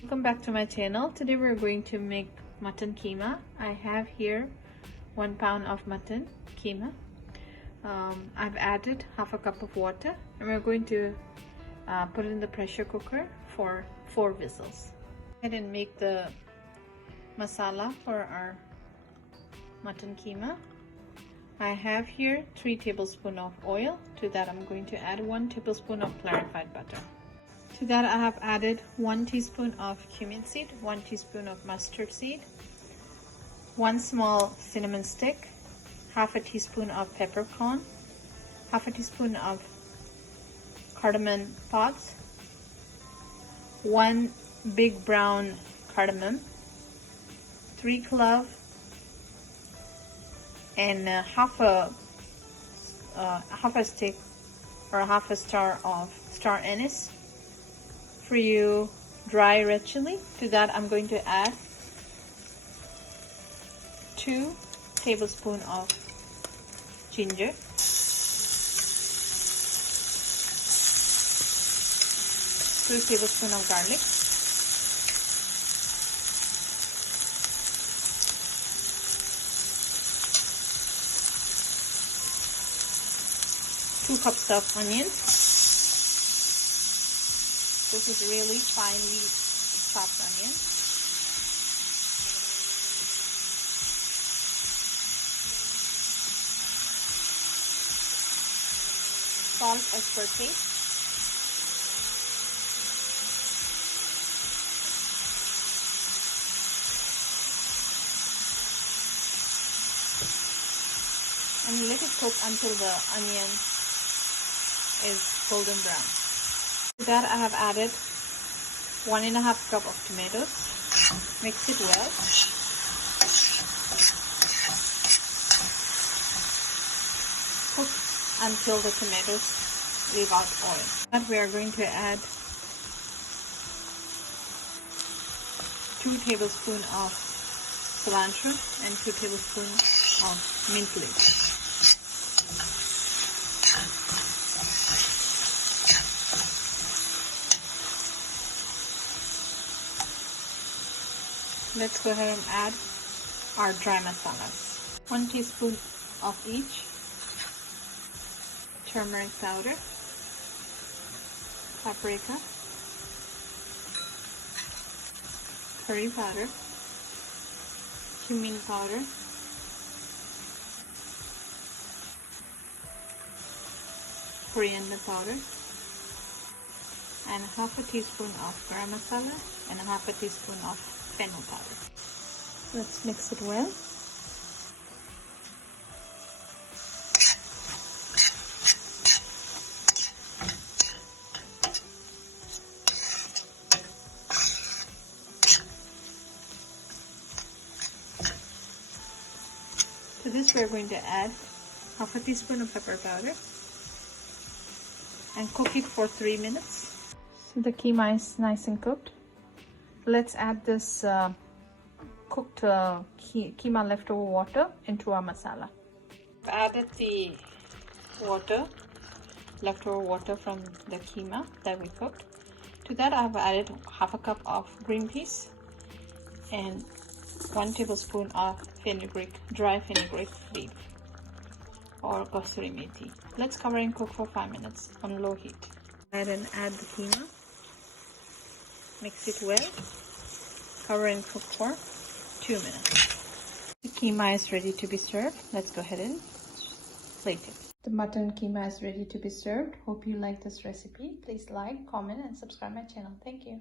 Welcome back to my channel. Today we're going to make mutton keema. I have here 1 pound of mutton keema. I've added half a cup of water and we're going to put it in the pressure cooker for 4 whistles. Go ahead and make the masala for our mutton keema. I have here 3 tablespoons of oil. To that I'm going to add 1 tablespoon of clarified butter. To that I have added 1 teaspoon of cumin seed, 1 teaspoon of mustard seed, 1 small cinnamon stick, half a teaspoon of peppercorn, half a teaspoon of cardamom pods, 1 big brown cardamom, 3 clove, and half a stick or half a star of Star Anise. For you, dry red chili. To that I'm going to add 2 tablespoons of ginger, 2 tablespoons of garlic, 2 cups of onions. This is really finely chopped onion. Salt as per taste. And let it cook until the onion is golden brown. To that I have added 1.5 cup of tomatoes. Mix it well. Cook until the tomatoes leave out oil. That we are going to add 2 tablespoons of cilantro and 2 tablespoons of mint leaves. Let's go ahead and add our dry masalas. 1 teaspoon of each. Turmeric powder, paprika, curry powder, cumin powder, coriander powder, and half a teaspoon of garam masala and half a teaspoon of fennel powder. Let's mix it well. To this we are going to add half a teaspoon of pepper powder and cook it for 3 minutes. So the keema is nice and cooked. Let's add this cooked keema leftover water into our masala. I've added the leftover water from the keema that we cooked. To that I have added half a cup of green peas and 1 tablespoon of fenugreek, dry fenugreek leaf or kasuri methi. Let's cover and cook for 5 minutes on low heat. Add the keema. Mix it well. Cover and cook for 2 minutes. The keema is ready to be served. Let's go ahead and plate it. The mutton keema is ready to be served. Hope you like this recipe. Please like, comment, and subscribe my channel. Thank you.